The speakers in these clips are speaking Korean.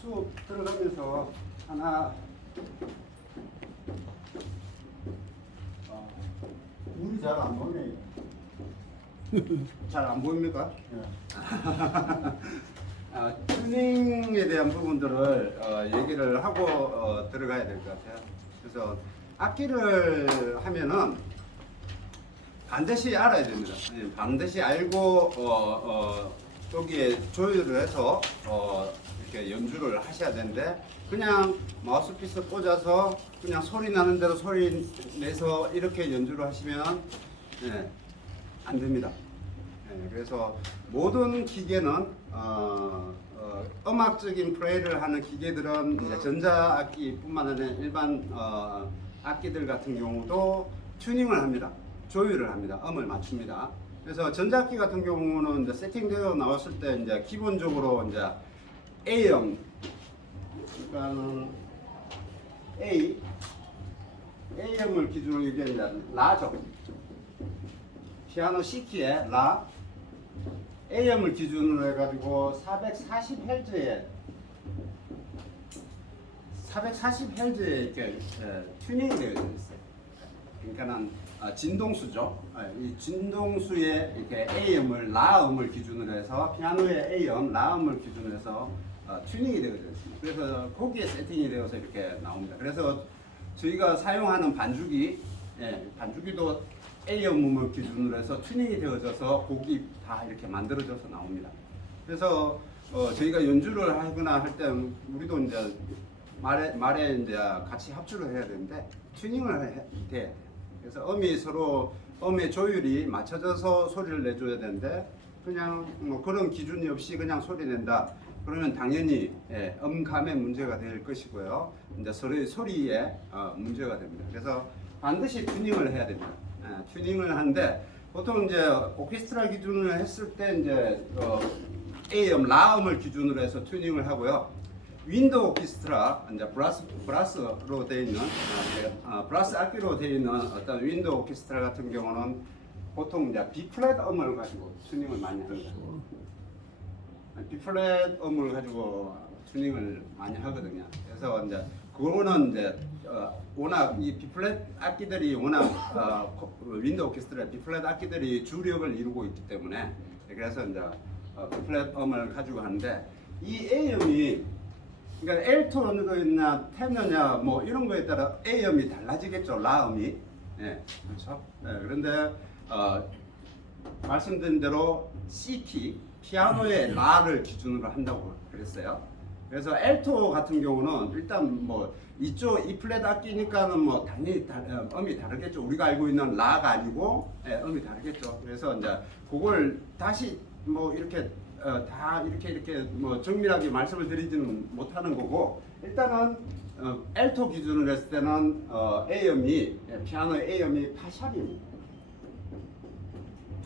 수업 들어가면서 하나 물이 잘 안 보네. 잘 안 보입니까? 튜닝에 대한 부분들을 얘기를 하고 들어가야 될 것 같아요. 그래서 악기를 하면은 반드시 알아야 됩니다. 반드시 알고 여기에 조율을 해서 이렇게 연주를 하셔야 되는데 그냥 마우스피스 꽂아서 그냥 소리 나는 대로 소리 내서 이렇게 연주를 하시면 안 됩니다. 그래서 모든 기계는 음악적인 플레이를 하는 기계들은 이제 전자악기뿐만 아니라 일반 악기들 같은 경우도 튜닝을 합니다. 조율을 합니다. 음을 맞춥니다. 그래서 전자악기 같은 경우는 이제 세팅되어 나왔을 때 이제 기본적으로 이제 A음, 그러니까는 A음을 기준으로 이게 이제 라죠. 피아노 C키에 라, A음을 기준으로 해가지고 440Hz에 이렇게 튜닝이 되어 있어요. 그러니까는 진동수죠. 이 진동수에 이렇게 A음을 라음을 기준으로 해서 피아노의 A음, 라음을 기준으로 해서 튜닝이 되어 있습니다. 그래서 거기에 세팅이 되어서 이렇게 나옵니다. 그래서 저희가 사용하는 반주기, 반주기도 A음을 기준으로 해서 튜닝이 되어져서 곡이 다 이렇게 만들어져서 나옵니다. 그래서 저희가 연주를 하거나 할 때 우리도 이제 말에 이제 같이 합주를 해야 되는데 튜닝을 해야 돼요. 그래서 음이 서로 음의 조율이 맞춰져서 소리를 내줘야 되는데 그냥 뭐 그런 기준이 없이 그냥 소리 낸다. 그러면 당연히 음감에 문제가 될 것이고요. 이제 소리에 문제가 됩니다. 그래서 반드시 튜닝을 해야 됩니다. 튜닝을 하는데 보통 이제 오케스트라 기준으로 했을 때 이제 A음, 라음을 기준으로 해서 튜닝을 하고요. 윈드 오케스트라 이제 브라스로 되어 있는 브라스 악기로 되어 있는 어떤 윈드 오케스트라 같은 경우는 보통 이제 B 플랫 음을 가지고 튜닝을 많이 합니다. B 플랫 음을 가지고 튜닝을 많이 하거든요. 그래서 이제 그거는 이제 워낙 이 B 플랫 악기들이 워낙 윈드 오케스트라 B 플랫 악기들이 주력을 이루고 있기 때문에 그래서 이제 B 플랫 음을 가지고 하는데 이 A음이 그러니까 L톤이나 테너냐 뭐 이런 거에 따라 A음이 달라지겠죠. 라음이. 그렇죠. 그런데 말씀드린 대로 C키 피아노의 라를 기준으로 한다고 그랬어요. 그래서 엘토 같은 경우는 일단 뭐 이쪽 E 플랫 악기니까는 뭐 당연히 음이 다르겠죠. 우리가 알고 있는 라가 아니고 음이 다르겠죠. 그래서 이제 그걸 다시 뭐 이렇게 다 이렇게 뭐 정밀하게 말씀을 드리지는 못하는 거고 일단은 엘토 기준으로 했을 때는 A음이 피아노의 A음이 파샵입니다.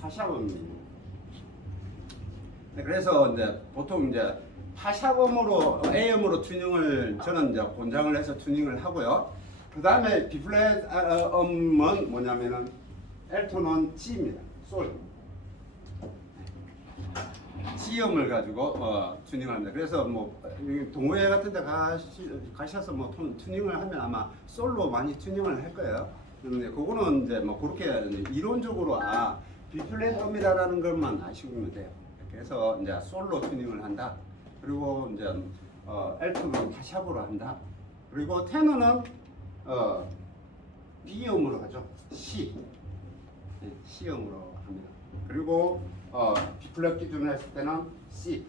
파샵음입니다. 그래서 이제 보통 이제 파샵음으로 A음으로 튜닝을 저는 이제 권장을 해서 튜닝을 하고요. 그 다음에 B 플랫 음은 뭐냐면은 엘토는 G입니다. 솔. G음을 가지고 튜닝을 합니다. 그래서 뭐 동호회 같은 데 가셔서 뭐 튜닝을 하면 아마 솔로 많이 튜닝을 할 거예요. 근데 그거는 이제 뭐 그렇게 이론적으로 B 플랫 음이라는 것만 아시면 돼요. 그래서 이제 솔로 튜닝을 한다. 그리고 이제 엘토는 파샵으로 한다. 그리고 테너는 B음으로 하죠. C음으로 합니다. 그리고 B 플랫 기준으로 했을 때는 C,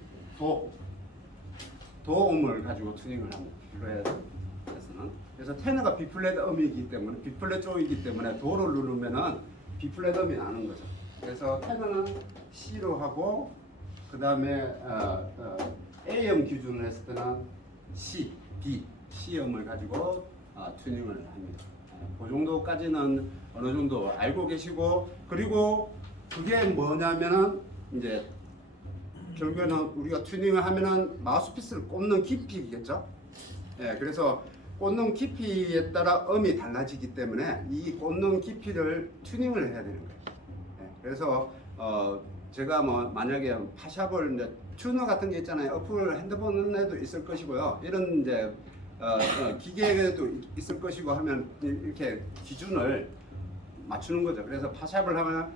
도음을 가지고 튜닝을 합니다. B 플랫에서는. 그래서 테너가 B 플랫 음이기 때문에 B 플랫 쪽이기 때문에 도를 누르면은 B 플랫 음이 나는 거죠. 그래서 테너는 C로 하고 그 다음에 A음 기준으로 했을 때는 C, C음을 가지고 튜닝을 합니다. 그 정도까지는 어느 정도 알고 계시고 그리고 그게 뭐냐면은 이제 결국에는 우리가 튜닝을 하면은 마우스피스를 꽂는 깊이겠죠. 그래서 꽂는 깊이에 따라 음이 달라지기 때문에 이 꽂는 깊이를 튜닝을 해야 되는 거예요. 그래서 제가 뭐 만약에 파샵을 이제 튜너 같은 게 있잖아요. 어플 핸드폰에도 있을 것이고요. 이런 이제 기계에도 있을 것이고 하면 이렇게 기준을 맞추는 거죠. 그래서 파샵을 하면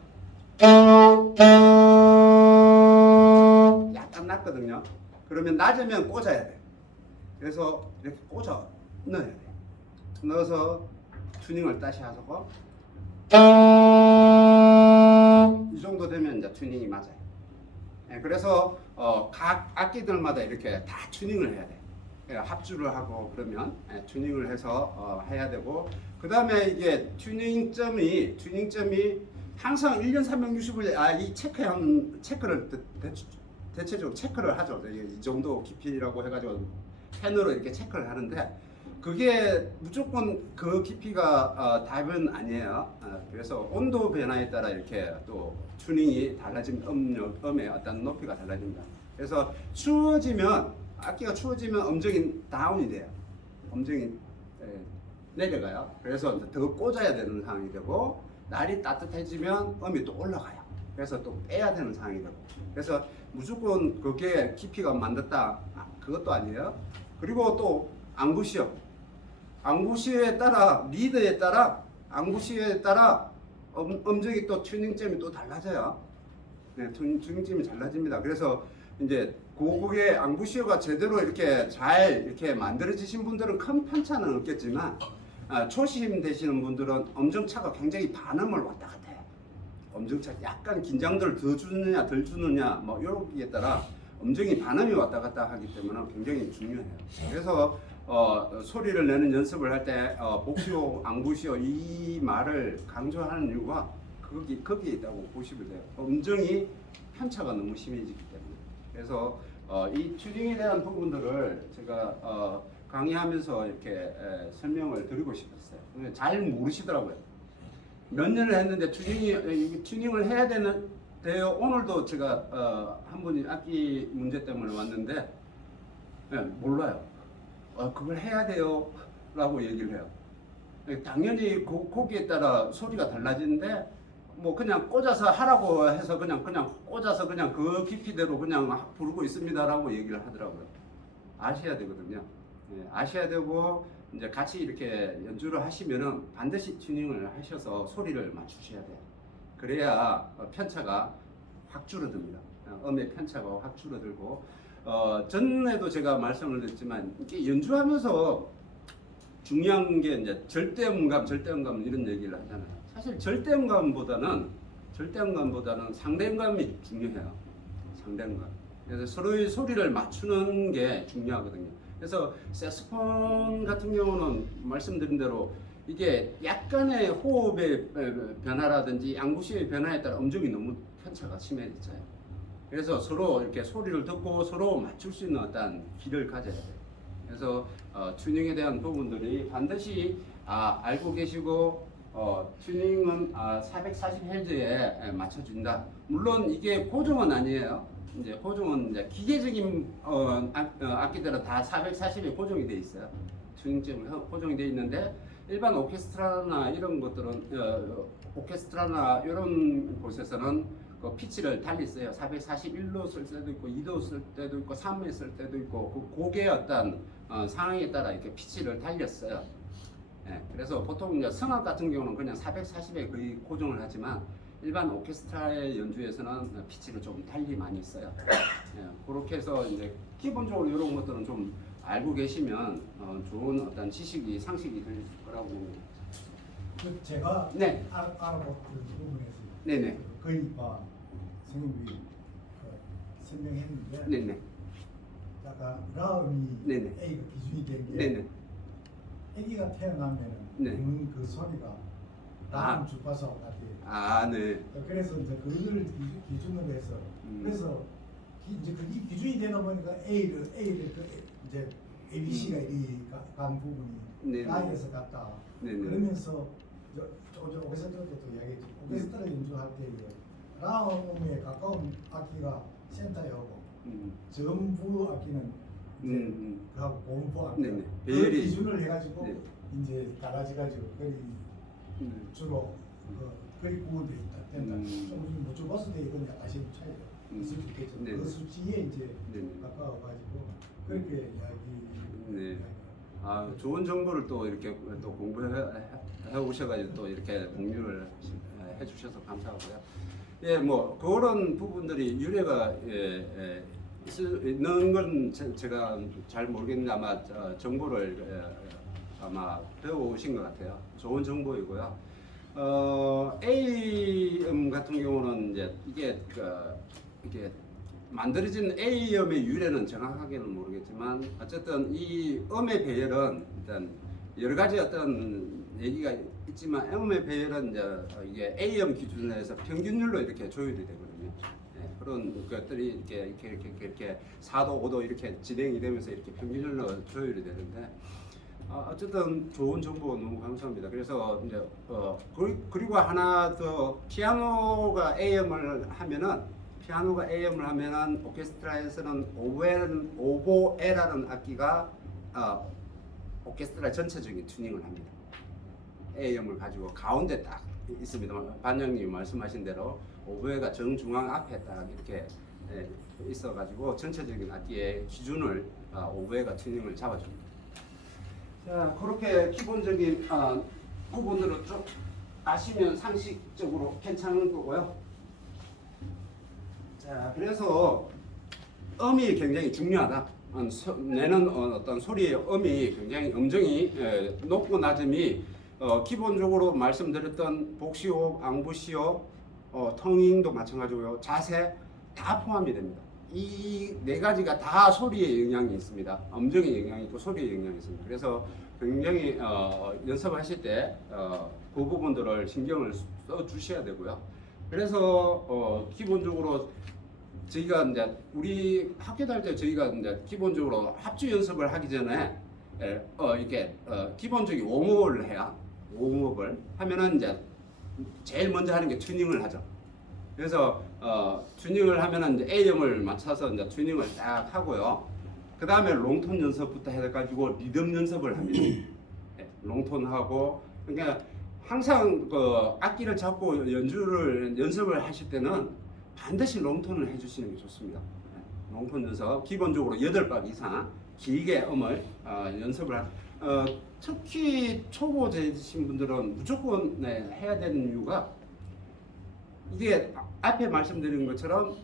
약간 낮거든요. 그러면 낮으면 꽂아야 돼. 그래서 이렇게 꽂아 넣어야 돼. 넣어서 튜닝을 다시 하고 이 정도 되면 이제 튜닝이 맞아요. 예, 그래서 각 악기들마다 이렇게 다 튜닝을 해야 돼. 예, 합주를 하고 그러면 튜닝을 해서 해야 되고, 그 다음에 이게 튜닝점이 항상 1년 365일 이 체크를 대체적으로 체크를 하죠. 이 정도 깊이라고 해가지고 펜으로 이렇게 체크를 하는데, 그게 무조건 그 깊이가 답은 아니에요. 그래서 온도 변화에 따라 이렇게 또 튜닝이 달라진 음의 어떤 높이가 달라집니다. 그래서 악기가 추워지면 음정이 다운이 돼요. 음정이 내려가요. 그래서 더 꽂아야 되는 상황이 되고, 날이 따뜻해지면 음이 또 올라가요. 그래서 또 빼야 되는 상황이 되고, 그래서 무조건 그게 깊이가 맞는다 그것도 아니에요. 그리고 또 앙부시어에 따라 리드에 따라 앙부시어에 따라 음정이 또 튜닝점이 또 달라져요. 네, 튜닝점이 달라집니다. 그래서 이제 그게 앙부시어가 제대로 이렇게 잘 이렇게 만들어지신 분들은 큰 편차는 없겠지만, 초심 되시는 분들은 음정차가 굉장히 반음을 왔다 갔다 해요. 음정차 약간 긴장도를 더 주느냐 덜 주느냐 뭐 이렇게 따라 음정이 반음이 왔다 갔다 하기 때문에 굉장히 중요해요. 그래서 소리를 내는 연습을 할 때 복시오, 앙부시오 이 말을 강조하는 이유가 거기에 있다고 보시면 돼요. 음정이 편차가 너무 심해지기 때문에. 그래서 이 튜닝에 대한 부분들을 제가 강의하면서 이렇게 설명을 드리고 싶었어요. 근데 잘 모르시더라고요. 몇 년을 했는데 튜닝을 해야 돼요. 오늘도 제가 한 분이 악기 문제 때문에 왔는데 몰라요. 그걸 해야 돼요 라고 얘기를 해요. 당연히 거기에 따라 소리가 달라지는데 뭐 그냥 꽂아서 하라고 해서 그냥 꽂아서 그냥 그 깊이대로 그냥 부르고 있습니다라고 얘기를 하더라고요. 아셔야 되거든요. 아셔야 되고 이제 같이 이렇게 연주를 하시면은 반드시 튜닝을 하셔서 소리를 맞추셔야 돼요. 그래야 편차가 확 줄어듭니다. 음의 편차가 확 줄어들고, 전에도 제가 말씀을 드렸지만 이렇게 연주하면서 중요한 게 이제 절대음감 이런 얘기를 하잖아요. 사실 절대음감보다는 상대음감이 중요해요. 상대음감. 그래서 서로의 소리를 맞추는 게 중요하거든요. 그래서 색소폰 같은 경우는 말씀드린 대로 이게 약간의 호흡의 변화라든지 앙부시의 변화에 따라 음정이 너무 편차가 심해졌어요. 그래서 서로 이렇게 소리를 듣고 서로 맞출 수 있는 어떤 길을 가져야 돼요. 그래서 튜닝에 대한 부분들이 반드시 알고 계시고, 튜닝은 440Hz에 맞춰준다. 물론 이게 고정은 아니에요. 이제 고정은 이제 기계적인 악기들은 다 440에 고정이 돼 있어요. 튜닝점이 고정이 돼 있는데, 일반 오케스트라나 이런 것들은 오케스트라나 이런 곳에서는 그 피치를 달리 써요. 441로 쓸 때도 있고 2도 쓸 때도 있고 3에 쓸 때도 있고, 그 곡의 어떤 상황에 따라 이렇게 피치를 달렸어요. 그래서 보통 이제 성악 같은 경우는 그냥 440에 거의 고정을 하지만, 일반 오케스트라의 연주에서는 피치를 좀 달리 많이 써요. 그렇게 해서 이제 기본적으로 이런 것들은 좀 알고 계시면 좋은 어떤 상식이 될 거라고 봅니다. 제가 네. 알아본 부분에서 네네. 거의 선생님이 설명했는데, 네네. 약간 라음이 네네. A가 기준이 된 게, 네네. 아기가 태어나면 네. 듣는 그 소리가 라음 주파수와 같아요. 네. 그래서 이제 그걸 기준으로 해서 그래서 이제 그게 기준이 되다 보니까 A를 이제 ABC가 이 간 부분이 라에서 갔다. 그러면서 오케스트라도 또 이야기했죠. 오케스트라 연주할 때 라음에 가까운 악기가 센터에 오고 전부 악기는 이제 그하고 고음부 악기 그 기준을 해가지고 이제 달라져가지고 주로 그리 구분돼 있다 된다. 음. 좀 뭐 좁았을 때 이건 아시는 차이가 음. 있을 수 있겠죠. 네네. 그 수치에 이제 네네. 가까워가지고 그렇게 네. 아, 좋은 정보를 또 이렇게 또 공부해 오셔가지고 또 이렇게 공유를 해주셔서 감사하고요. 예, 뭐 그런 부분들이 유래가 있는 건 제가 잘 모르겠는데 아마 정보를 아마 배워오신 것 같아요. 좋은 정보이고요. A음 같은 경우는 이제 이게 만들어진 A음의 유래는 정확하게는 모르겠지만 어쨌든 이 음의 배열은 일단 여러 가지 어떤 얘기가 있지만 음의 배열은 이제 이게 A음 기준에서 평균율로 이렇게 조율이 되거든요. 예, 그런 것들이 이렇게 4도, 5도 이렇게 진행이 되면서 이렇게 평균율로 조율이 되는데 어쨌든 좋은 정보 너무 감사합니다. 그래서 이제 그리고 하나 더 피아노가 A음을 하면은 오케스트라에서는 오보에라는 악기가 오케스트라 전체적인 튜닝을 합니다. A음을 가지고 가운데 딱 있습니다. 반장님이 말씀하신 대로 오보에가 정중앙 앞에 딱 이렇게 있어가지고 전체적인 악기의 기준을 오보에가 튜닝을 잡아줍니다. 자, 그렇게 기본적인 부분들을 쭉 아시면 상식적으로 괜찮은 거고요. 자, 그래서 음이 굉장히 중요하다. 내는 어떤 소리의 음이 굉장히 음정이 높고 낮음이 기본적으로 말씀드렸던 복시호흡, 앙부시호흡, 텅잉도 마찬가지고요. 자세 다 포함이 됩니다. 이 네 가지가 다 소리에 영향이 있습니다. 음정에 영향이 있고 소리에 영향이 있습니다. 그래서 굉장히 연습하실 때 그 부분들을 신경을 써 주셔야 되고요. 그래서 기본적으로 저희가 이제 우리 학교 다닐 때 저희가 이제 기본적으로 합주 연습을 하기 전에 이렇게 기본적인 웜업을 해야 웜업을 하면은 이제 제일 먼저 하는 게 튜닝을 하죠. 그래서 튜닝을 하면은 이제 A음을 맞춰서 이제 튜닝을 딱 하고요. 그 다음에 롱톤 연습부터 해가지고 리듬 연습을 합니다. 롱톤 하고 그러니까 항상 그 악기를 잡고 연습을 하실 때는 반드시 롱톤을 해주시는 게 좋습니다. 롱톤 연습 기본적으로 8박 이상 길게 음을 연습을 특히 초보자이신 분들은 무조건 해야 되는 이유가 이게 앞에 말씀드린 것처럼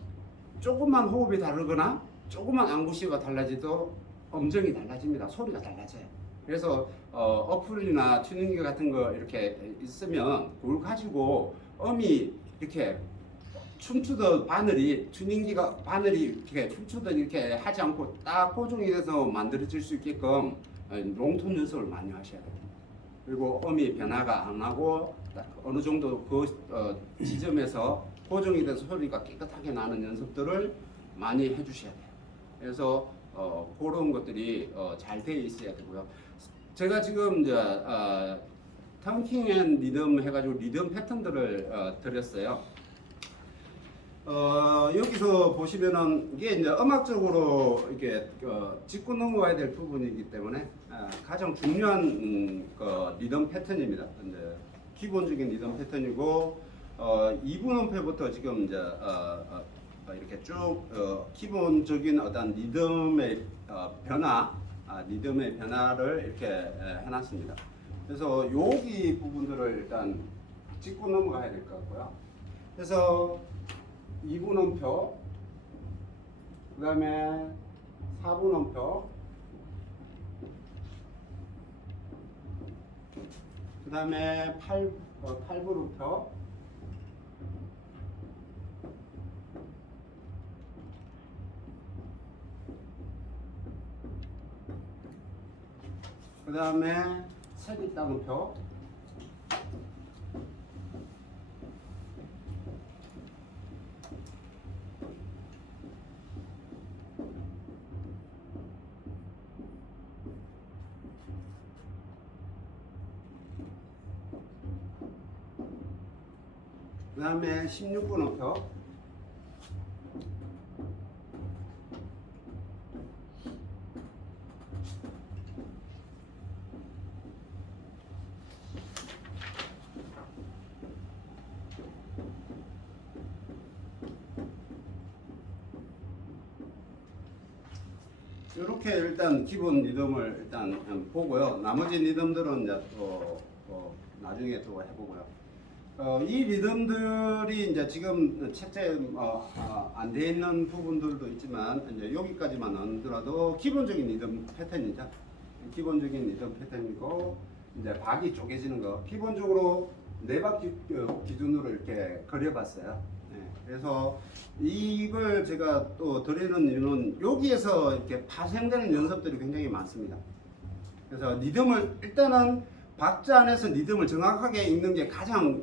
조금만 호흡이 다르거나 조금만 앙구시가 달라지도 음정이 달라집니다. 소리가 달라져요. 그래서 어플이나 튜닝기 같은 거 이렇게 있으면 그걸 가지고 음이 이렇게 춤추던 바늘이 튜닝기가 바늘이 이렇게 춤추던 이렇게 하지 않고 딱 고정이 돼서 만들어질 수 있게끔 롱톤 연습을 많이 하셔야 돼요. 그리고 음이 변화가 안 나고 딱 어느 정도 그 지점에서 고정이 돼서 소리가 깨끗하게 나는 연습들을 많이 해주셔야 돼요. 그래서 그런 것들이 잘 되어 있어야 되고요. 제가 지금 이제 텅킹 앤 리듬 해가지고 리듬 패턴들을 드렸어요. 여기서 보시면은 이게 이제 음악적으로 이게 짚고 넘어가야 될 부분이기 때문에 가장 중요한 리듬 패턴입니다. 이제 기본적인 리듬 패턴이고 2분 음표부터 지금 이제 이렇게 쭉 기본적인 어떤 리듬의 리듬의 변화를 이렇게 해놨습니다. 그래서 여기 부분들을 일단 짚고 넘어가야 될 것 같고요. 그래서 2분 음표, 그 다음에 4분 음표, 그 다음에 8분 음표, 그 다음에 세뒷땅 음표, 그 다음에 16분 음표, 이렇게 일단 기본 리듬을 일단 보고요. 나머지 리듬들은 이제 또 나중에 또 해보고요. 이 리듬들이 이제 지금 책자에 안 돼 있는 부분들도 있지만 이제 여기까지만 하더라도 기본적인 리듬 패턴이죠. 기본적인 리듬 패턴이고 이제 박이 쪼개지는 거 기본적으로 네 박 기준으로 이렇게 그려봤어요. 네, 그래서 이걸 제가 또 드리는 이유는 여기에서 이렇게 파생되는 연습들이 굉장히 많습니다. 그래서 리듬을 일단은 박자 안에서 리듬을 정확하게 읽는 게 가장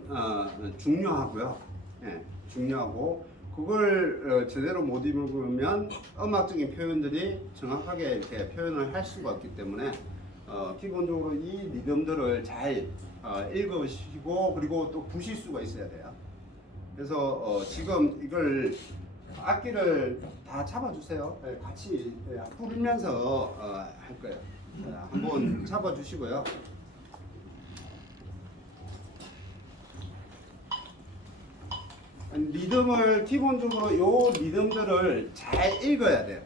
중요하고요. 예, 중요하고 그걸 제대로 못 읽으면 음악적인 표현들이 정확하게 이렇게 표현을 할 수가 없기 때문에 기본적으로 이 리듬들을 잘 읽으시고 그리고 또 보실 수가 있어야 돼요. 그래서 지금 이걸 악기를 다 잡아주세요. 예, 같이 부르면서 할 거예요. 자, 한번 잡아주시고요. 리듬을 기본적으로 요 리듬들을 잘 읽어야 돼요.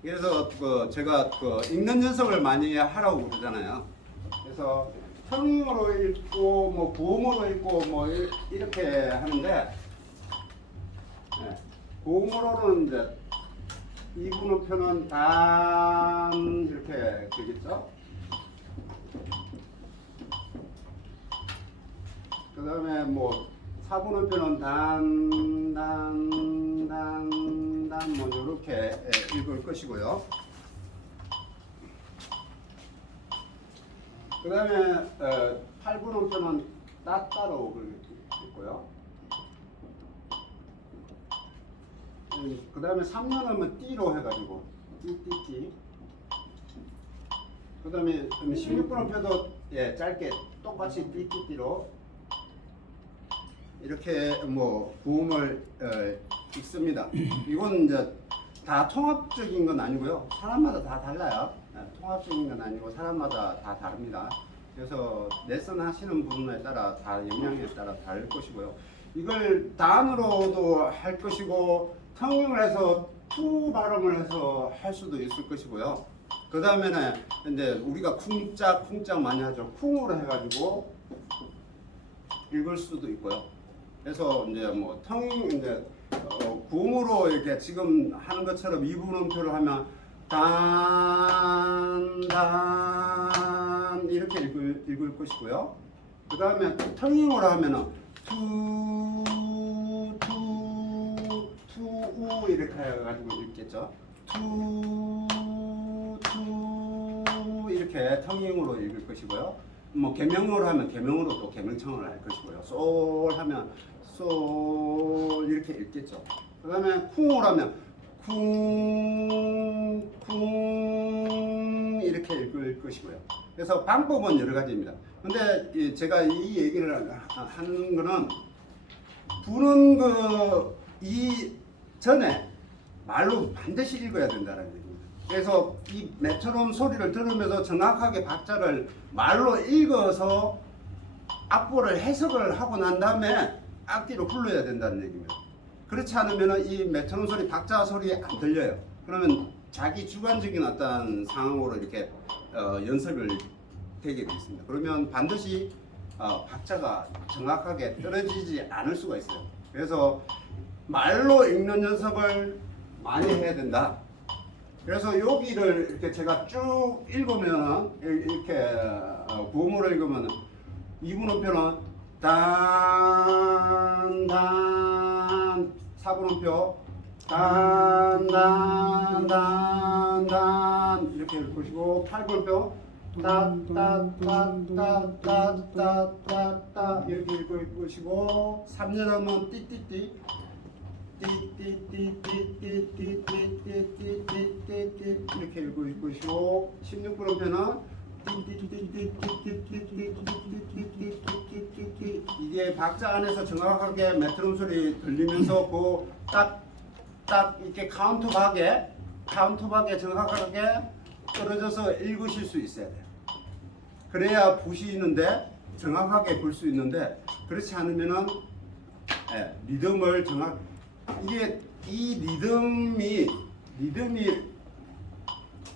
그래서 제가 읽는 연습을 많이 하라고 그러잖아요. 그래서 텅으로 읽고 뭐 고음으로 읽고 뭐 이렇게 하는데 네, 고음으로는 이제 이 분음표는 단 이렇게 되겠죠. 그 다음에 뭐 4분음표는 뭐 이렇게 읽을 것이고요. 그 다음에 8분음표는 따따로 읽고요. 그 다음에 3년음은 띠로 해가지고 띠띠띠. 그 다음에 16분음표도 예, 짧게 똑같이 띠띠띠로 이렇게 뭐 구음을 읽습니다. 이건 이제 다 통합적인 건 아니고요. 사람마다 다 달라요. 통합적인 건 아니고 사람마다 다 다릅니다. 그래서 레슨 하시는 분에 따라 다 영향에 따라 다를 것이고요. 이걸 단으로도 할 것이고 텅을 해서 투 발음을 해서 할 수도 있을 것이고요. 그 다음에는 이제 우리가 쿵짝 많이 하죠. 쿵으로 해가지고 읽을 수도 있고요. 그래서 이제 뭐 텅 이제 구음으로 이렇게 지금 하는 것처럼 이분음표를 하면 단 이렇게 읽을 것이고요. 그 다음에 텅잉으로 하면은 투 이렇게 해가지고 읽겠죠. 투 이렇게 텅잉으로 읽을 것이고요. 뭐 개명으로 하면 개명으로 또 개명청을 할 것이고요. 솔 하면 솔 이렇게 읽겠죠. 그 다음에 쿵으로 하면 쿵 이렇게 읽을 것이고요. 그래서 방법은 여러 가지입니다. 근데 제가 이 얘기를 하는 거는 부는 이 전에 말로 반드시 읽어야 된다는 얘기입니다. 그래서 이 메트로놈 소리를 들으면서 정확하게 박자를 말로 읽어서 악보를 해석을 하고 난 다음에 악기로 불러야 된다는 얘기입니다. 그렇지 않으면 이 메트로놈 소리, 박자 소리 안 들려요. 그러면 자기 주관적인 어떤 상황으로 이렇게 연습을 되게 되어 있습니다. 그러면 반드시 박자가 정확하게 떨어지지 않을 수가 있어요. 그래서 말로 읽는 연습을 많이 해야 된다. 그래서 여기를 이렇게 제가 쭉 읽으면 이렇게 구음으로 읽으면 이분음표는 단 4분음표 단 이렇게 읽을 것이고 8분음표 따따따따따따따 이렇게 읽을 것이고 3년하면 띠띠띠 띠띠띠띠띠띠띠띠띠띠띠띠 이렇게 읽을 것이고 16분음표는 이게 박자 안에서 정확하게 메트로놈 소리 들리면서 그 딱 이렇게 카운트박에 정확하게 떨어져서 읽으실 수 있어야 돼요. 그래야 보시는데 정확하게 볼 수 있는데 그렇지 않으면은 리듬을 이게 이 리듬이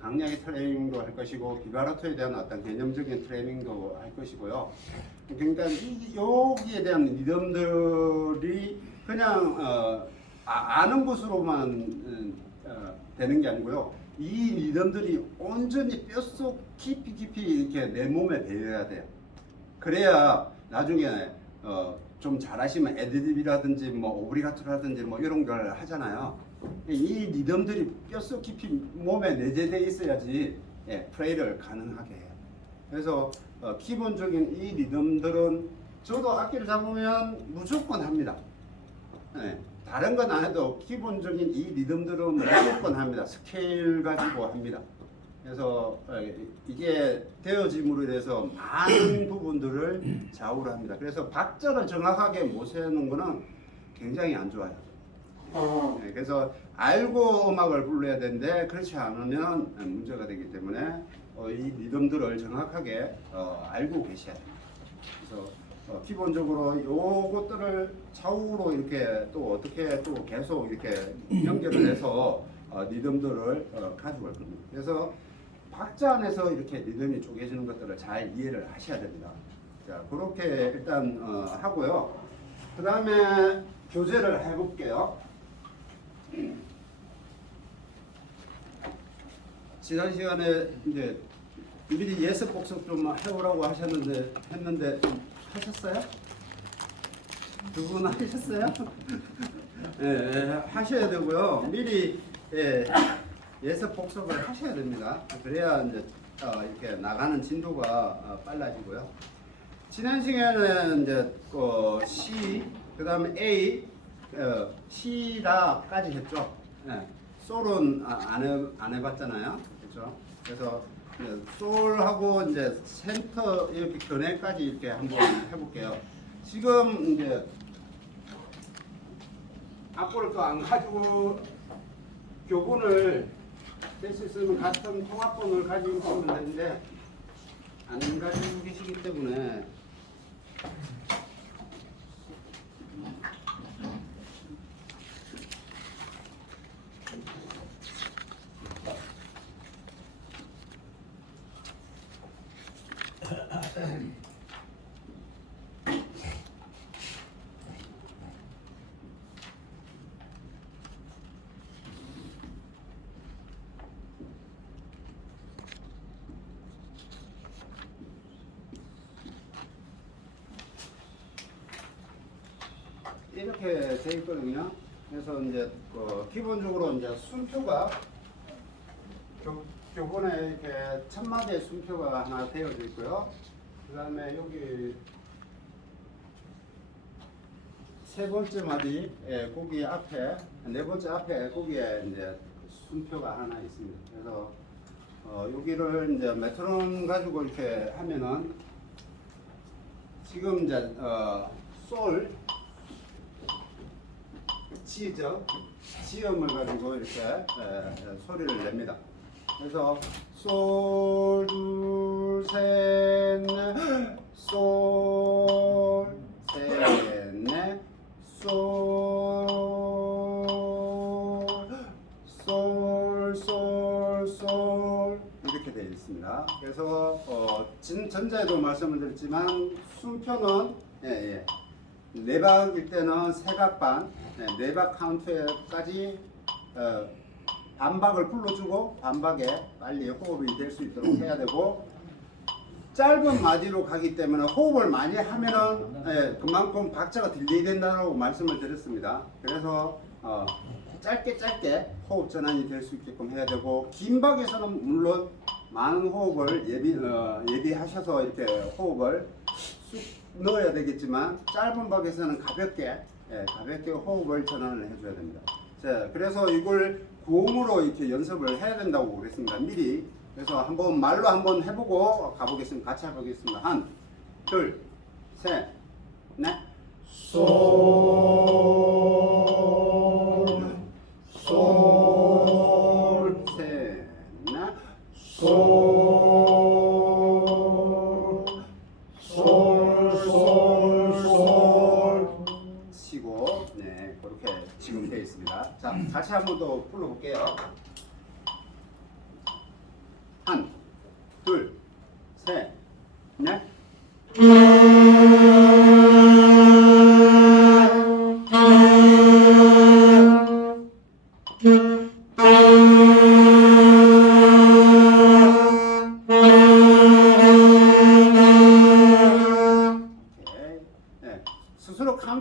강약의 트레이닝도 할 것이고 비바라토에 대한 어떤 개념적인 트레이닝도 할 것이고요. 그러니까 여기에 대한 리듬들이 그냥 아는 것으로만 되는 게 아니고요. 이 리듬들이 온전히 뼛속 깊이 이렇게 내 몸에 배어야 돼요. 그래야 나중에 좀 잘하시면 애드립이라든지 뭐 오브리가토라든지 뭐 이런 걸 하잖아요. 이 리듬들이 뼛속 깊이 몸에 내재되어 있어야지 플레이를 가능하게 해요. 그래서 기본적인 이 리듬들은 저도 악기를 잡으면 무조건 합니다. 다른 건 안 해도 기본적인 이 리듬들은 무조건 합니다. 스케일 가지고 합니다. 그래서 이게 되어짐으로 인해서 많은 부분들을 좌우를 합니다. 그래서 박자를 정확하게 못 세우는 거는 굉장히 안 좋아요. 그래서 알고 음악을 불러야 되는데 그렇지 않으면 문제가 되기 때문에 이 리듬들을 정확하게 알고 계셔야 됩니다. 그래서 기본적으로 요것들을 좌우로 이렇게 또 어떻게 또 계속 이렇게 연결을 해서 리듬들을 가지고 갈 겁니다. 그래서 박자 안에서 이렇게 리듬이 쪼개지는 것들을 잘 이해를 하셔야 됩니다. 자, 그렇게 일단 하고요. 그 다음에 교재를 해볼게요. 지난 시간에 이제 미리 예습 복습 좀 해보라고 했는데 좀 하셨어요? 두 분 하셨어요? 하셔야 되고요. 미리 예습 복습을 하셔야 됩니다. 그래야 이제 이렇게 나가는 진도가 빨라지고요. 지난 시간에는 이제 C, 그 다음에 A, C라까지 했죠. 솔은 안 해봤잖아요. 그렇죠? 그래서 솔하고 이제 센터 이렇게 견해까지 이렇게 한번 해볼게요. 지금 이제 악보를 또 안 가지고 교본을 뗄 수 있으면 같은 통합본을 가지고 있으면 되는데 안 가지고 계시기 때문에 이렇게 돼 있거든요. 그래서 이제 기본적으로 이제 순표가 교본에 이렇게 첫 마디에 순표가 하나 되어져 있고요. 그 다음에 여기 세 번째 마디 거기 앞에 네 번째 앞에 거기에 이제 순표가 하나 있습니다. 그래서 여기를 이제 메트론 가지고 이렇게 하면은 지금 이제 솔 G죠. G음을 가지고 이렇게 소리를 냅니다. 그래서 솔, 둘, 셋, 넷, 솔, 셋, 넷, 솔, 솔, 솔, 솔 이렇게 되어 있습니다. 그래서 전자에도 말씀을 드렸지만 순표는 네박일 때는 세박반, 네박 카운트까지 반박을 불러주고 반박에 빨리 호흡이 될 수 있도록 해야 되고 짧은 마디로 가기 때문에 호흡을 많이 하면은 그만큼 박자가 들려야 된다고 말씀을 드렸습니다. 그래서 짧게 호흡 전환이 될 수 있게끔 해야 되고 긴 박에서는 물론 많은 호흡을 예비하셔서 이렇게 호흡을 쑥 넣어야 되겠지만 짧은 박에서는 가볍게 호흡을 전환을 해줘야 됩니다. 자, 그래서 이걸 고음으로 이렇게 연습을 해야 된다고 그랬습니다. 미리. 그래서 한번 말로 한번 해보고 가보겠습니다. 같이 해보겠습니다. 한, 둘, 셋, 넷. 솔, 솔, 셋, 넷. 솔. 지금 되어 있습니다. 자, 같이 한번 더 불러볼게요.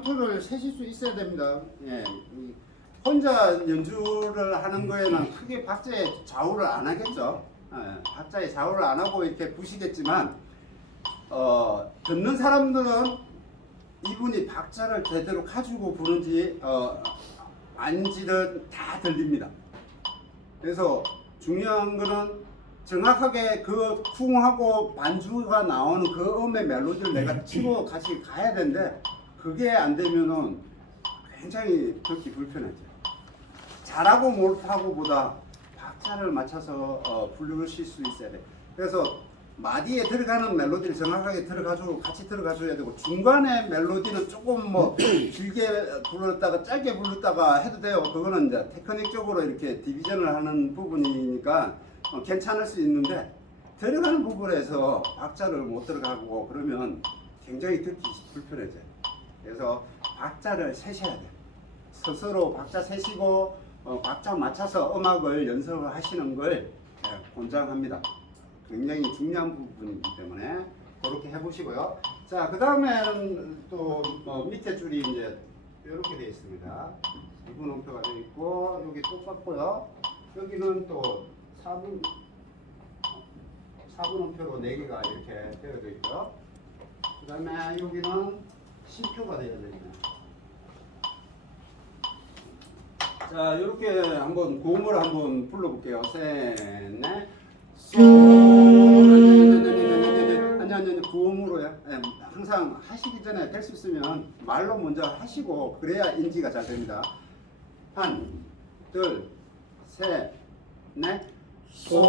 카운트를 세실 수 있어야 됩니다. 예. 혼자 연주를 하는 거에는 크게 박자의 좌우를 안 하겠죠. 예. 박자의 좌우를 안 하고 이렇게 부시겠지만 듣는 사람들은 이분이 박자를 제대로 가지고 부는지 아닌지를 다 들립니다. 그래서 중요한 거는 정확하게 그 쿵하고 반주가 나오는 그 음의 멜로디를 내가 치고 같이 가야 되는데 그게 안 되면은 굉장히 듣기 불편하죠. 잘하고 못하고보다 박자를 맞춰서 부르실 수 있어야 돼. 그래서 마디에 들어가는 멜로디를 정확하게 들어가주고 같이 들어가줘야 되고 중간에 멜로디는 조금 뭐 길게 불렀다가 짧게 불렀다가 해도 돼요. 그거는 이제 테크닉적으로 이렇게 디비전을 하는 부분이니까 괜찮을 수 있는데 들어가는 부분에서 박자를 못 들어가고 그러면 굉장히 듣기 불편해져요. 그래서 박자를 세셔야 돼요. 스스로 박자 세시고 박자 맞춰서 음악을 연습을 하시는 걸 권장합니다. 굉장히 중요한 부분이기 때문에 그렇게 해보시고요. 자, 그 다음에는 또 밑에 줄이 이제 이렇게 되어 있습니다. 2분음표가 되어 있고 여기 똑같고요. 여기는 또 4분음표로 4개가 이렇게 되어 있고요. 그 다음에 여기는 심표가 되어야 됩니다. 자, 이렇게 한번 고음을 한번 불러볼게요. 셋, 넷, 아니 고음으로요. 항상 하시기 전에 될 수 있으면 말로 먼저 하시고 그래야 인지가 잘 됩니다. 한, 둘, 셋, 넷, 솔,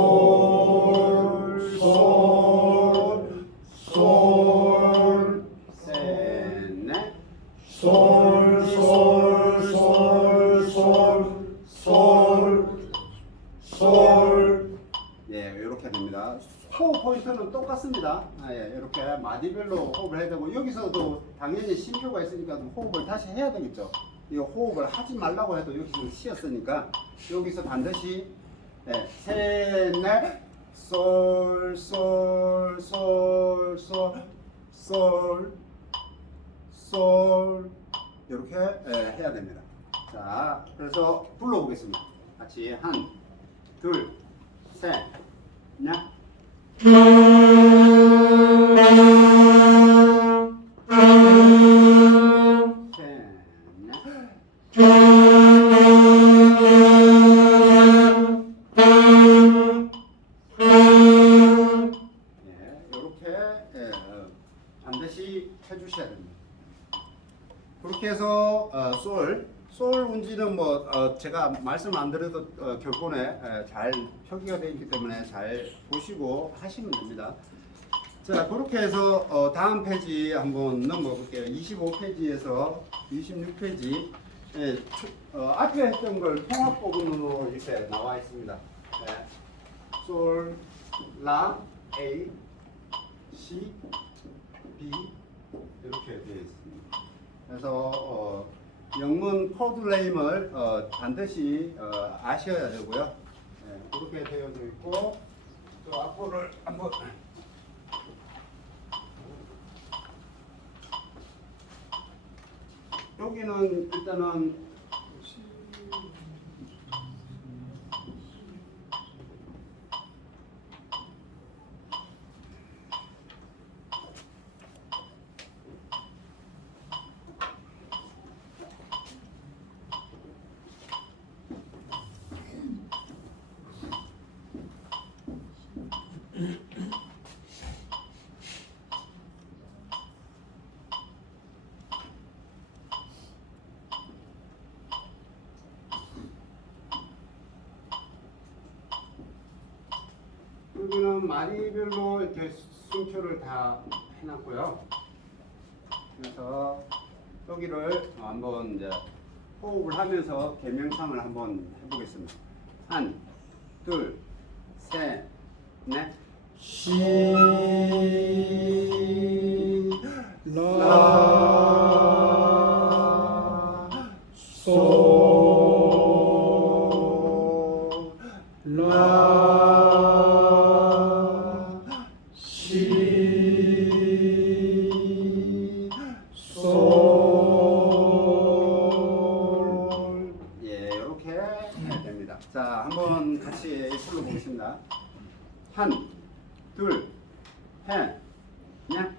솔, 솔, 셋, 넷, 솔, 솔, 솔, 솔, 솔, 솔. 예, 이렇게 됩니다. 호흡 포인트는 똑같습니다. 예, 이렇게 마디별로 호흡을 해야 되고 여기서도 당연히 심표가 있으니까 호흡을 다시 해야 되겠죠. 이 호흡을 하지 말라고 해도 여기서 쉬었으니까 여기서 반드시 셋, 넷, 솔, 솔, 솔, 솔, 솔, 솔 이렇게 해야 됩니다. 자, 그래서 불러보겠습니다. 같이 한, 둘, 셋, 넷. 반드시 해주셔야 됩니다. 그렇게 해서 솔 운지는 뭐 제가 말씀 안 드려도 결본에 잘 표기가 되어 있기 때문에 잘 보시고 하시면 됩니다. 자, 그렇게 해서 다음 페이지 한번 넘어 볼게요. 25페이지에서 26페이지 앞에 했던 걸 통합 부분으로 이렇게 나와 있습니다. 솔, 라, A, C, B 이렇게 되어 있습니다. 그래서 영문 코드네임을 반드시 아셔야 되고요. 그렇게 되어져 있고 또 앞으로를 한번 여기는 일단은 여기는 마디별로 이렇게 순표를 다 해놨고요. 그래서 여기를 한번 이제 호흡을 하면서 개명창을 한번 해보겠습니다. 한, 둘, 셋, 넷. 시, 라, 솔, 라. 시, 솔, 둘, 셋, 넷.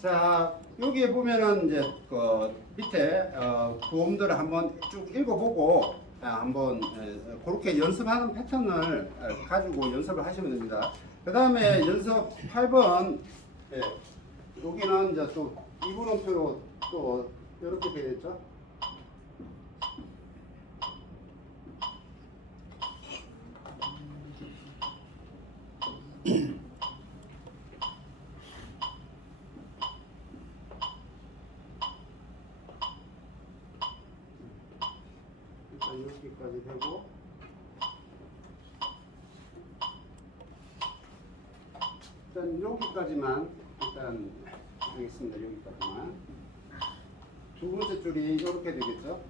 자, 여기에 보면은 이제 그 밑에 구음들을 한번 쭉 읽어보고 한번 그렇게 연습하는 패턴을 가지고 연습을 하시면 됩니다. 그 다음에 연습 8번 여기는 이제 또 이분음표로 또 이렇게 되어 있죠. 일단 여기까지 되고 일단 여기까지만 일단 하겠습니다. 여기까지만 두 번째 줄이 이렇게 되겠죠.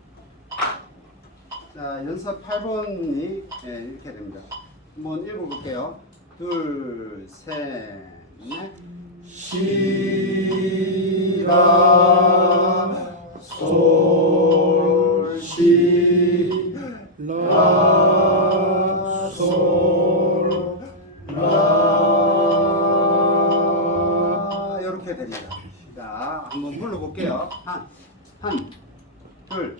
자, 연습 8번이 이렇게 됩니다. 한번 읽어볼게요. 둘, 셋, 넷. 시라 솔 시 라 솔 라 이렇게 됩니다. 자, 한번 불러볼게요. 한, 둘,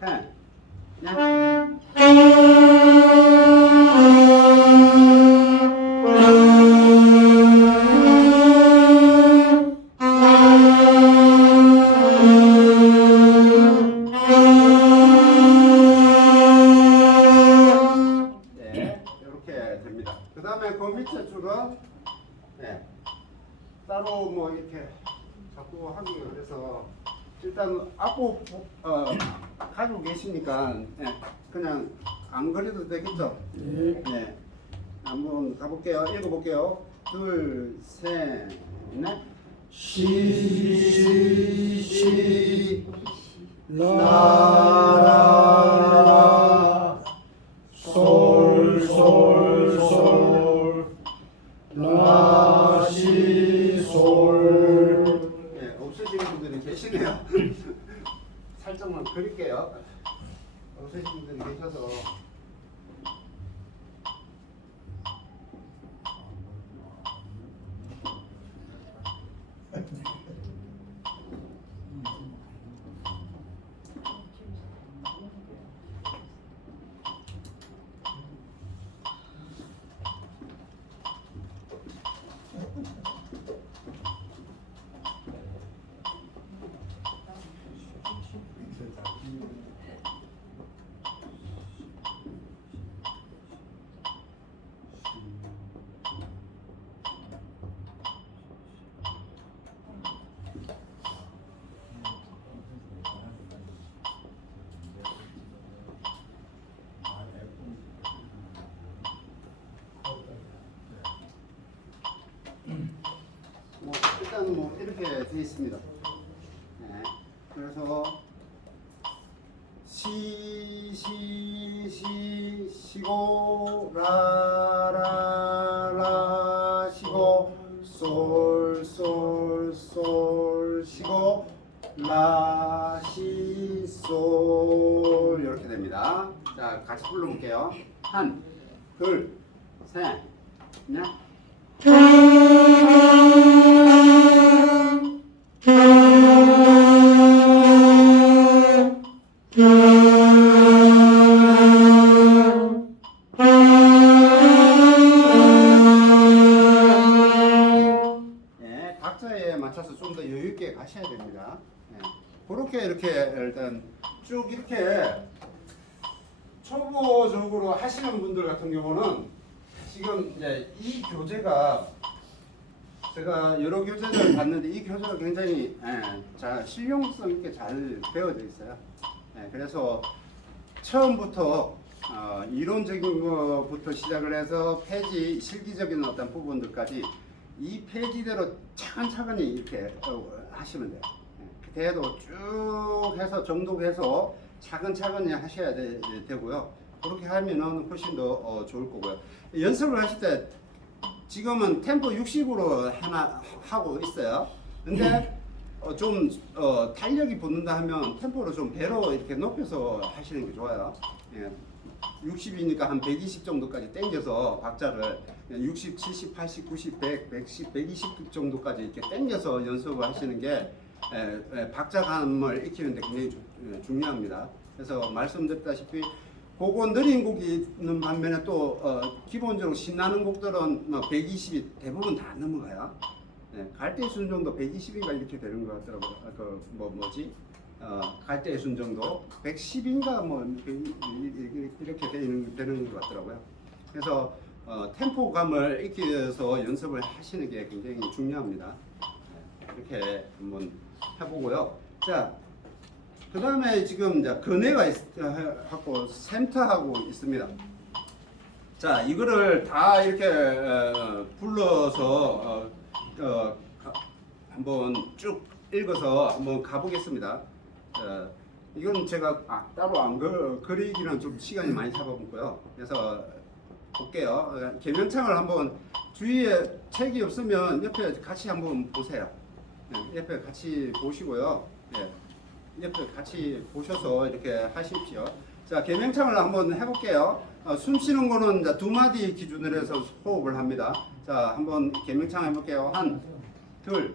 셋, 넷. 그 다음에 그 밑에 줄은 따로 뭐 이렇게 자꾸 하기 그래서 일단 악보 가지고 계시니까 그냥 안 그려도 되겠죠? 네. 한번 가볼게요. 읽어볼게요. 둘, 셋, 넷. 시 라라라 솔솔솔 라시솔. 없으신 분들이 계시네요. 살짝만 그릴게요. 없으신 분들이 계셔서. 일단 뭐 이렇게 되어 있습니다. 네. 그래서 시고 라라라 시고 솔솔솔 시고 라시솔 이렇게 됩니다. 자, 같이 불러볼게요. 한, 둘, 셋, 넷. 각자에 맞춰서 좀 더 여유 있게 가셔야 됩니다. 그렇게 이렇게 일단 쭉 이렇게 초보적으로 하시는 분들 같은 경우는 지금 이제 이 교재가 제가 여러 교재를 봤는데 이 교재가 굉장히 잘 실용성 있게 잘 되어져 있어요. 그래서 처음부터 이론적인 것부터 시작을 해서 페이지 실기적인 어떤 부분들까지 이 페이지대로 차근차근히 이렇게 하시면 돼요. 그대로 쭉 해서 정독해서 차근차근히 하셔야 되고요. 그렇게 하면은 훨씬 더 좋을 거고요. 연습을 하실 때 지금은 템포 60으로 하나 하고 있어요. 근데 좀 탄력이 붙는다 하면 템포를 좀 배로 이렇게 높여서 하시는 게 좋아요. 예. 60이니까 한 120 정도까지 당겨서 박자를 60, 70, 80, 90, 100, 110, 120 정도까지 이렇게 당겨서 연습을 하시는 게 박자감을 익히는 데 굉장히 중요합니다. 그래서 말씀드렸다시피 그거 느린 곡이 있는 반면에 또 기본적으로 신나는 곡들은 120이 대부분 다 넘어가요. 갈대의 순정도 120인가 이렇게 되는 것 같더라고요. 갈대의 순정도 110인가 뭐 이렇게 되는 것 같더라고요. 그래서 템포감을 익혀서 연습을 하시는 게 굉장히 중요합니다. 이렇게 한번 해보고요. 자, 그 다음에 지금 이제 근해가 하고 센터하고 있습니다. 자, 이거를 다 이렇게 불러서 한번 쭉 읽어서 한번 가보겠습니다. 이건 제가 따로 안 그리기는 좀 시간이 많이 잡아먹고요. 그래서 볼게요. 개명창을 한번 주위에 책이 없으면 옆에 같이 한번 보세요. 옆에 같이 보시고요. 옆에 같이 보셔서 이렇게 하십시오. 자, 개명창을 한번 해볼게요. 숨 쉬는 거는 이제 두 마디 기준으로 해서 호흡을 합니다. 자, 한번 개명창 해볼게요. 한, 둘,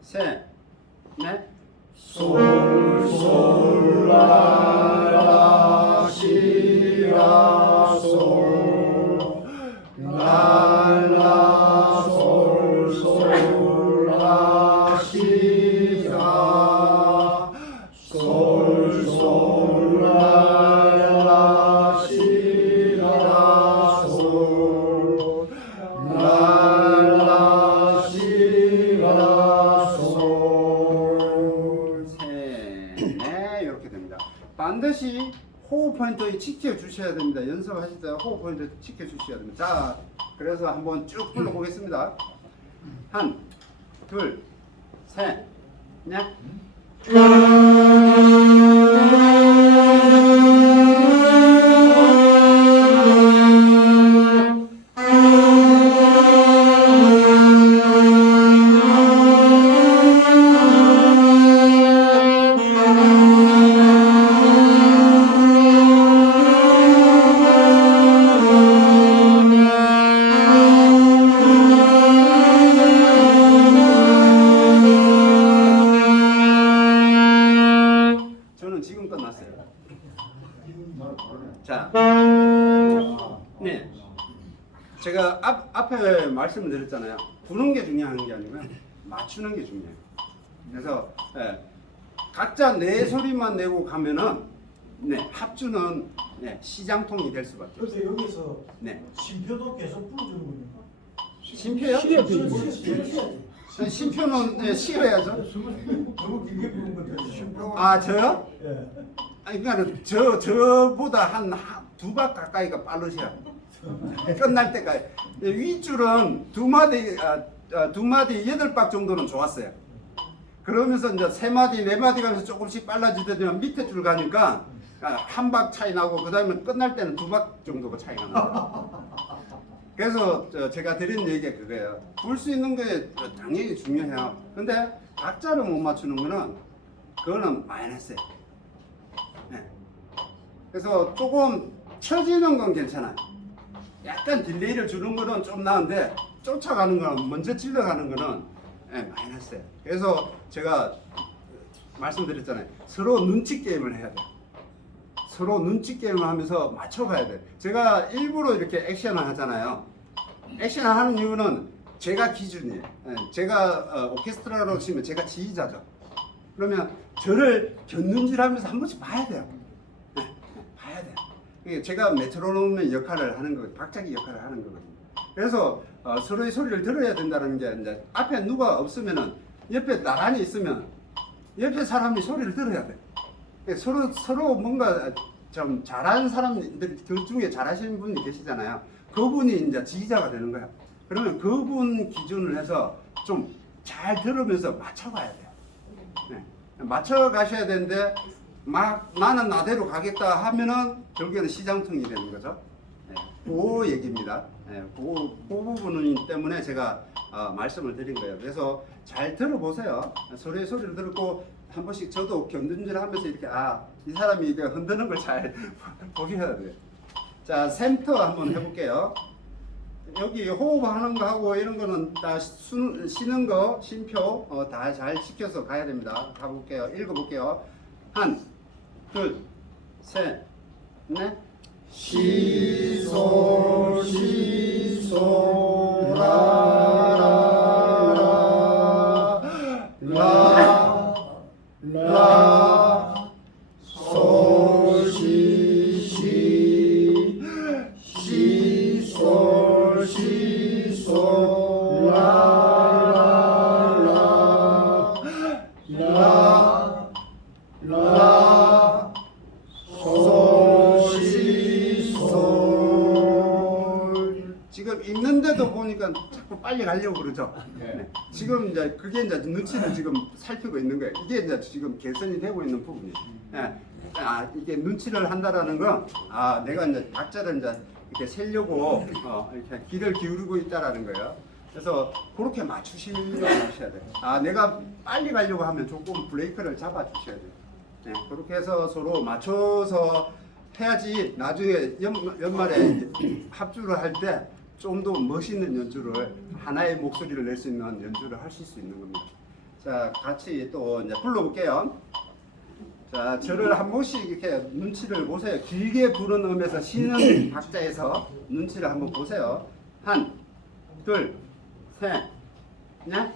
셋, 넷. 솔솔라라시라솔 라라솔솔라시라 솔솔라라시라솔 반드시 호흡 포인트 지켜주셔야 됩니다. 연습하실 때 호흡 포인트 지켜주셔야 됩니다. 자, 그래서 한번 쭉 불러보겠습니다. 한, 둘, 셋, 넷. 지금 끝났어요. 자, 네, 제가 앞에 말씀을 드렸잖아요. 부는 게 중요한 게 아니고요, 맞추는 게 중요해요. 그래서 각자 내 소리만 내고 가면은 합주는 시장통이 될 수밖에 없어요. 그래서 여기서 심표도 계속 불어주는 겁니까? 심표요? 심표는 쉬어야죠. 너무 길게 부른 건데. 아, 저요? 예. 아니, 그러니까 저보다 한 두 박 가까이가 빠르셔. 끝날 때까지. 윗줄은 두 마디 8박 정도는 좋았어요. 그러면서 이제 3마디, 4마디 가면서 조금씩 빨라지더니만 밑에 줄 가니까 한 박 차이 나고 그 다음에 끝날 때는 2박 정도가 차이가 나요. 그래서 제가 드린 얘기가 그거예요. 불 수 있는 게 당연히 중요해요. 근데 박자를 못 맞추는 거는 그거는 마이너스예요. 그래서 조금 처지는 건 괜찮아요. 약간 딜레이를 주는 거는 좀 나은데 쫓아가는 거는 먼저 질러가는 거는 마이너스예요. 그래서 제가 말씀드렸잖아요. 서로 눈치 게임을 해야 돼요. 서로 눈치 게임을 하면서 맞춰가야 돼요. 제가 일부러 이렇게 액션을 하잖아요. 액션을 하는 이유는 제가 기준이에요. 제가 오케스트라로 치면 제가 지휘자죠. 그러면 저를 견눈질하면서 한 번씩 봐야 돼요. 봐야 돼요. 제가 메트로놈의 역할을 하는 거거든요. 박자기 역할을 하는 거거든요. 그래서 서로의 소리를 들어야 된다는 게 이제 앞에 누가 없으면은 옆에 나란히 있으면 옆에 사람이 소리를 들어야 돼요. 서로 뭔가 좀 잘하는 사람들 그 중에 잘하시는 분이 계시잖아요. 그분이 이제 지휘자가 되는 거야. 그러면 그분 기준을 해서 좀 잘 들으면서 맞춰가야 돼요. 네. 맞춰 가셔야 되는데 막 나는 나대로 가겠다 하면은 결국에는 시장통이 되는 거죠. 네. 그 얘기입니다. 네. 그 부분 때문에 제가 말씀을 드린 거예요. 그래서 잘 들어보세요. 소리의 소리를 듣고 한 번씩 저도 견눈질하면서 이렇게 이 사람이 이게 흔드는 걸 잘 보게 해야 돼요. 자, 센터 한번 해볼게요. 여기 호흡하는 거 하고 이런 거는 다 쉬는 거, 쉼표 다 잘 지켜서 가야 됩니다. 가볼게요. 읽어볼게요. 한, 둘, 셋, 넷. 시솔 시솔 라 솔 시 시 시솔 시솔 라 솔 시 솔. 지금 읽는데도 보니까 자꾸 빨리 가려고 그러죠. 네. 지금 이제 그게 이제 눈치를 지금 살피고 있는 거예요. 이게 이제 지금 개선이 되고 있는 부분이에요. 네. 이게 눈치를 한다라는 건 내가 이제 박자를 이제 이렇게 세려고 이렇게 귀를 기울이고 있다라는 거예요. 그래서 그렇게 맞추시려고 하셔야 돼요. 내가 빨리 가려고 하면 조금 브레이크를 잡아 주셔야 돼요. 네. 그렇게 해서 서로 맞춰서 해야지 나중에 연말에 합주를 할 때 좀 더 멋있는 연주를 하나의 목소리를 낼 수 있는 연주를 하실 수 있는 겁니다. 자, 같이 또 이제 불러볼게요. 자, 저를 한 번씩 이렇게 눈치를 보세요. 길게 부른 음에서 쉬는 박자에서 눈치를 한번 보세요. 한, 둘, 셋, 넷.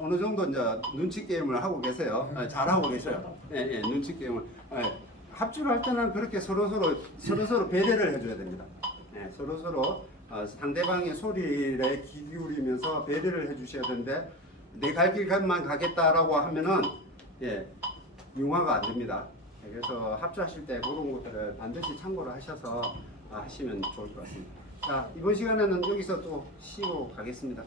어느 정도 이제 눈치 게임을 하고 계세요. 잘 하고 계셔요. 예, 눈치 게임을. 합주를 할 때는 그렇게 서로 배려를 해줘야 됩니다. 예, 서로 상대방의 소리에 귀 기울이면서 배려를 해주셔야 되는데 내 갈 길만 가겠다라고 하면은 융화가 안 됩니다. 그래서 합주하실 때 그런 것들을 반드시 참고를 하셔서 하시면 좋을 것 같습니다. 자, 이번 시간에는 여기서 또 쉬고 가겠습니다.